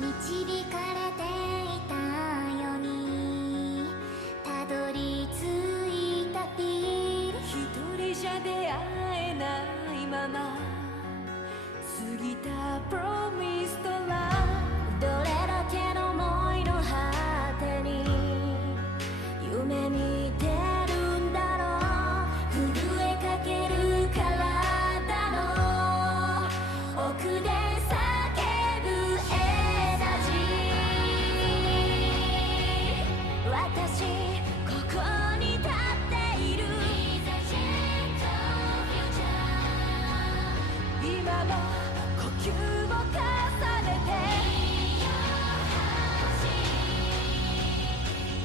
導かれていたようにたどり着いたビル、一人じゃ出会えないまま過ぎたプロミストラン、どれだけの思いの果てに夢見てるんだろう、震えかける体の奥で叫ぶエナジー、私ここに立っている、今も呼吸を重ねて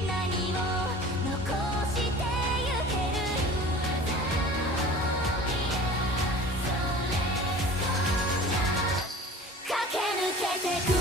何を残してゆける、駆け抜けてく